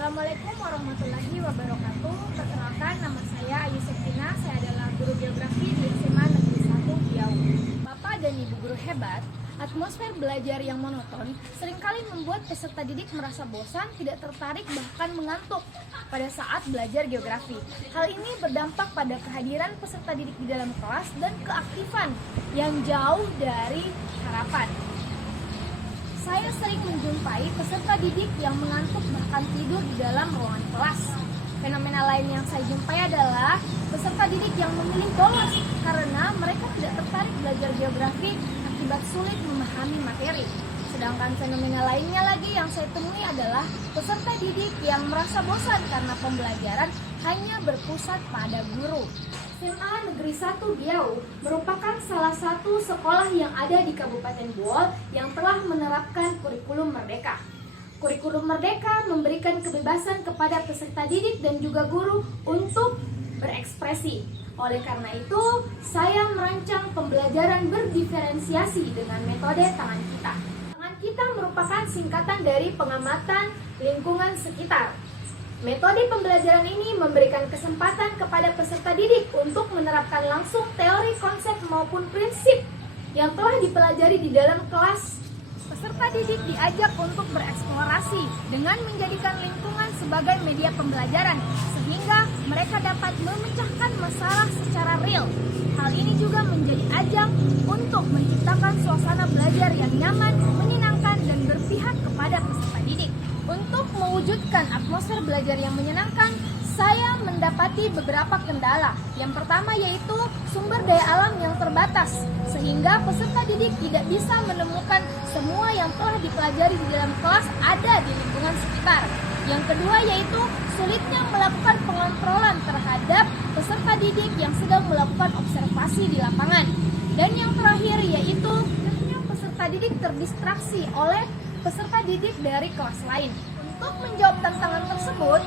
Assalamualaikum warahmatullahi wabarakatuh. Perkenalkan, nama saya Ayu Septina. Saya adalah guru geografi di SMA Negeri 1 Riau. Bapak dan Ibu guru hebat, atmosfer belajar yang monoton seringkali membuat peserta didik merasa bosan, tidak tertarik, bahkan mengantuk pada saat belajar geografi. Hal ini berdampak pada kehadiran peserta didik di dalam kelas dan keaktifan yang jauh dari harapan. Saya sering menjumpai peserta didik yang mengantuk bahkan tidur di dalam ruangan kelas. Fenomena lain yang saya jumpai adalah peserta didik yang memilih bolos karena mereka tidak tertarik belajar geografi akibat sulit memahami materi. Sedangkan fenomena lainnya lagi yang saya temui adalah peserta didik yang merasa bosan karena pembelajaran hanya berpusat pada guru. SMA Negeri 1 Riau merupakan salah satu sekolah yang ada di Kabupaten Bool yang telah menerapkan kurikulum merdeka. Kurikulum merdeka memberikan kebebasan kepada peserta didik dan juga guru untuk berekspresi. Oleh karena itu, saya merancang pembelajaran berdiferensiasi dengan metode tangan kita. Tangan kita merupakan singkatan dari pengamatan lingkungan sekitar. Metode pembelajaran ini memberikan kesempatan kepada peserta didik untuk menerapkan langsung teori, konsep maupun prinsip yang telah dipelajari di dalam kelas. Peserta didik diajak untuk bereksplorasi dengan menjadikan lingkungan sebagai media pembelajaran sehingga mereka dapat memecahkan masalah secara real. Hal ini juga menjadi ajang untuk menciptakan suasana belajar yang nyaman, menyenangkan, dan berpihak kepada peserta didik. Untuk mewujudkan atmosfer belajar yang menyenangkan, saya mendapati beberapa kendala. Yang pertama yaitu sumber daya alam yang terbatas, sehingga peserta didik tidak bisa menemukan semua yang telah dipelajari di dalam kelas ada di lingkungan sekitar. Yang kedua yaitu sulitnya melakukan pengontrolan terhadap peserta didik yang sedang melakukan observasi di lapangan. Dan yang terakhir yaitu peserta didik terdistraksi oleh peserta didik dari kelas lain. Untuk menjawab tantangan tersebut,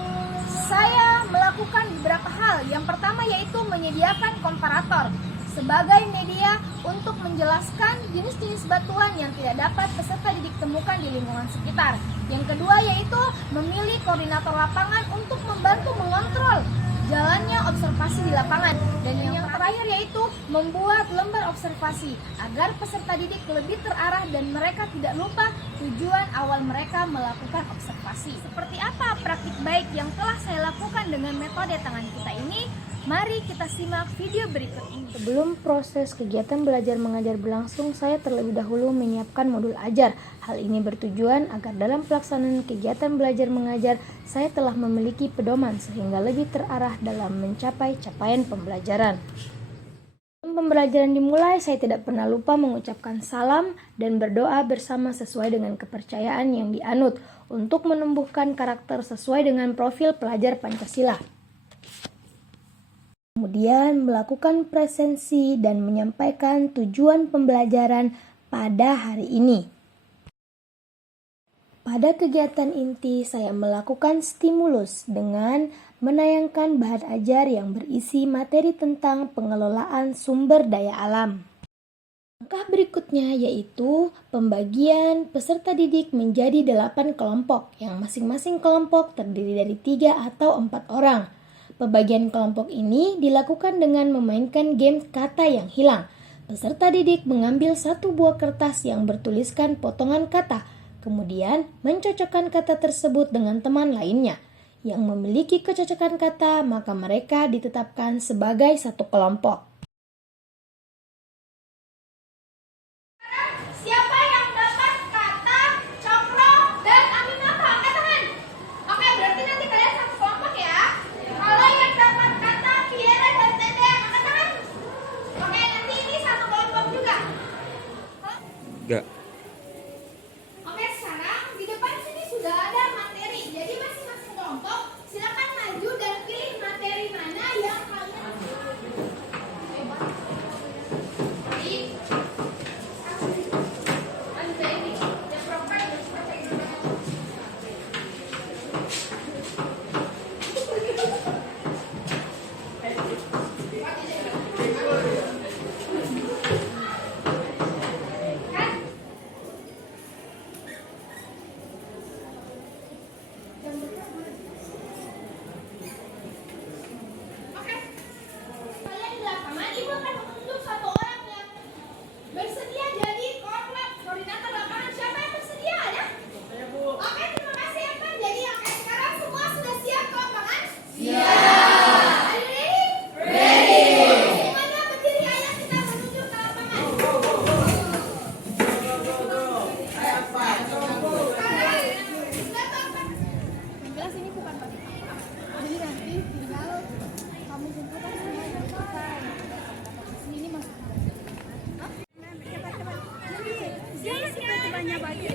saya melakukan beberapa hal. Yang pertama yaitu menyediakan komparator sebagai media untuk menjelaskan jenis-jenis batuan yang tidak dapat peserta didik temukan di lingkungan sekitar. Yang kedua yaitu memilih koordinator lapangan untuk membantu mengontrol jalannya observasi di lapangan. Dan yang terakhir yaitu membuat lembar observasi agar peserta didik lebih terarah dan mereka tidak lupa tujuan awal mereka melakukan observasi. Seperti apa praktik baik yang telah saya lakukan dengan metode tangan kita ini? Mari kita simak video berikut ini. Sebelum proses kegiatan belajar mengajar berlangsung, saya terlebih dahulu menyiapkan modul ajar. Hal ini bertujuan agar dalam pelaksanaan kegiatan belajar mengajar, saya telah memiliki pedoman sehingga lebih terarah dalam mencapai capaian pembelajaran. Sebelum pembelajaran dimulai, saya tidak pernah lupa mengucapkan salam dan berdoa bersama sesuai dengan kepercayaan yang dianut untuk menumbuhkan karakter sesuai dengan profil pelajar Pancasila. Kemudian melakukan presensi dan menyampaikan tujuan pembelajaran pada hari ini. Pada kegiatan inti, saya melakukan stimulus dengan menayangkan bahan ajar yang berisi materi tentang pengelolaan sumber daya alam. Langkah berikutnya yaitu pembagian peserta didik menjadi 8 kelompok, yang masing-masing kelompok terdiri dari 3 atau 4 orang. Pembagian kelompok ini dilakukan dengan memainkan game kata yang hilang. Peserta didik mengambil satu buah kertas yang bertuliskan potongan kata, kemudian mencocokkan kata tersebut dengan teman lainnya. Yang memiliki kecocokan kata, maka mereka ditetapkan sebagai satu kelompok. Siapa yang dapat kata cokro dan aminata? Angkat tangan. Oke, berarti nanti kalian satu kelompok ya. Kalau yang dapat kata Tiara dan Tete, angkat tangan. Oke, nanti ini satu kelompok juga. Enggak. Oke, sekarang di depan sini sudah ada materi. Jadi masing-masing kelompok silakan maju dan pilih materi mana yang kalian Koordinator lapangan siapa yang bersedia ya? Oke, terima kasih ya Pak. Jadi sekarang semua sudah siap ke lapangan? Siap. Are you ready? Ready. Semuanya berdiri, ayo kita menuju ke lapangan. Yang jelas ini bukan bagi kamu. Jadi nanti tinggal kamu kumpulkan semuanya selesai. Sini ini masuk. Siapa banyak bagi.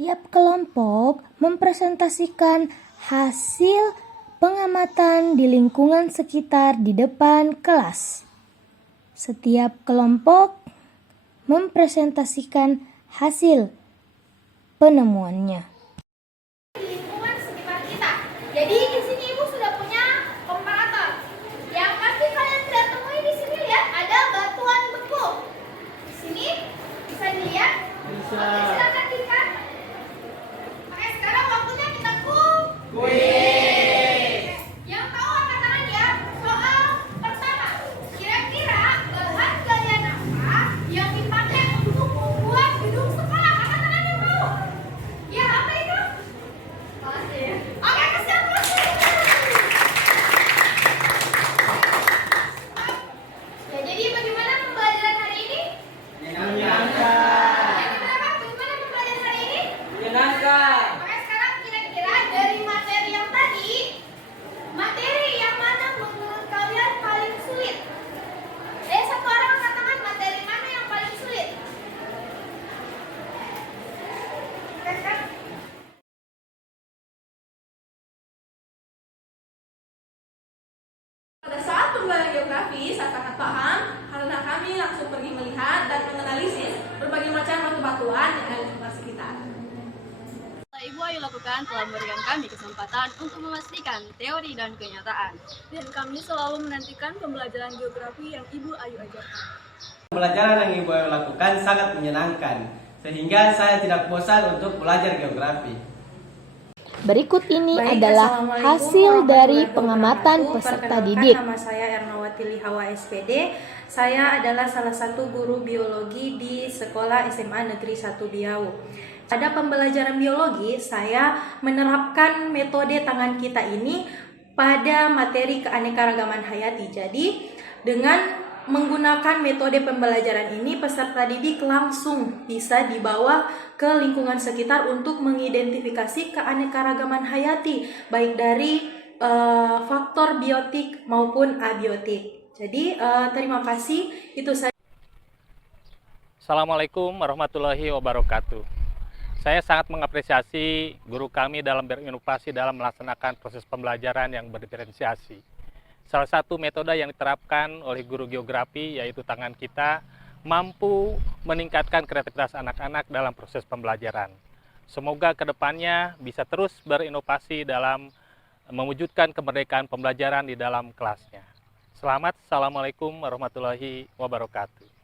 Tiap kelompok mempresentasikan hasil pengamatan di lingkungan sekitar di depan kelas. Setiap kelompok mempresentasikan hasil penemuannya. Di lingkungan sekitar kita. Jadi di sini Ibu sudah punya komparator. Yang pasti kalian tidak temui di sini lihat ada batuan beku. Di sini bisa dilihat. Bisa. Oke, silakan diikat. Oke, sekarang waktunya kita kuis. Yang tahu angkat tangan ya. Soal pertama, kira-kira bahan galian apa yang dipakai untuk membuat gedung sekolah? Angkat tangan yang tahu. Ya, apa itu? Pasir. Oke, kesian pasir. Ya, jadi bagaimana pembelajaran hari ini? Menyenangkan. Yang keberapa? Bagaimana pembelajaran hari ini? Menyenangkan. Oke, sekarang kira-kira dari materi yang tadi, materi yang mana menurut kalian paling sulit? Satu orang angkat tangan, materi mana yang paling sulit? Oke, sekarang. Pada saat pembelajaran geografi, saya sangat paham karena kami langsung pergi melihat dan menganalisis berbagai macam batu-batuan yang ada di sekitar sekitar. Ibu Ayu lakukan telah memberikan kami kesempatan untuk memastikan teori dan kenyataan. Dan kami selalu menantikan pembelajaran geografi yang Ibu Ayu ajarkan. Pembelajaran yang Ibu Ayu lakukan sangat menyenangkan, sehingga saya tidak bosan untuk belajar geografi. Berikut ini Baik, adalah Assalamualaikum hasil dari warahmatullahi pengamatan wabarakatuh. peserta Perkenalkan, didik. Nama saya Ernawati Lihawa SPD. Saya adalah salah satu guru biologi di Sekolah SMA Negeri 1 Biau. Pada pembelajaran biologi, saya menerapkan metode tangan kita ini pada materi keanekaragaman hayati. Jadi, dengan menggunakan metode pembelajaran ini, peserta didik langsung bisa dibawa ke lingkungan sekitar untuk mengidentifikasi keanekaragaman hayati, baik dari faktor biotik maupun abiotik. Jadi, terima kasih. Itu saja. Assalamualaikum warahmatullahi wabarakatuh. Saya sangat mengapresiasi guru kami dalam berinovasi dalam melaksanakan proses pembelajaran yang berdiferensiasi. Salah satu metode yang diterapkan oleh guru geografi, yaitu tangan kita, mampu meningkatkan kreativitas anak-anak dalam proses pembelajaran. Semoga kedepannya bisa terus berinovasi dalam mewujudkan kemerdekaan pembelajaran di dalam kelasnya. Selamat, Assalamualaikum warahmatullahi wabarakatuh.